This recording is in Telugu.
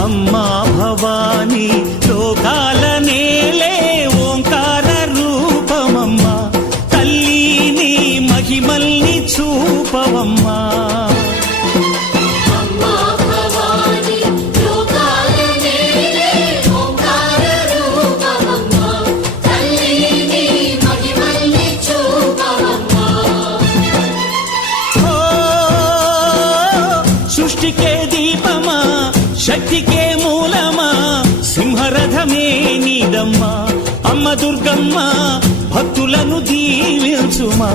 అమ్మా భవానీ లోకాల నేలే ఓంకార రూపమమ్మా తల్లి నీ మహిమల్ని చూపవమ్మా సృష్టికే దీపమా శక్తికే మూలమా సింహరథమే నీదమ్మా అమ్మ దుర్గమ్మ భక్తులను దీవించుమా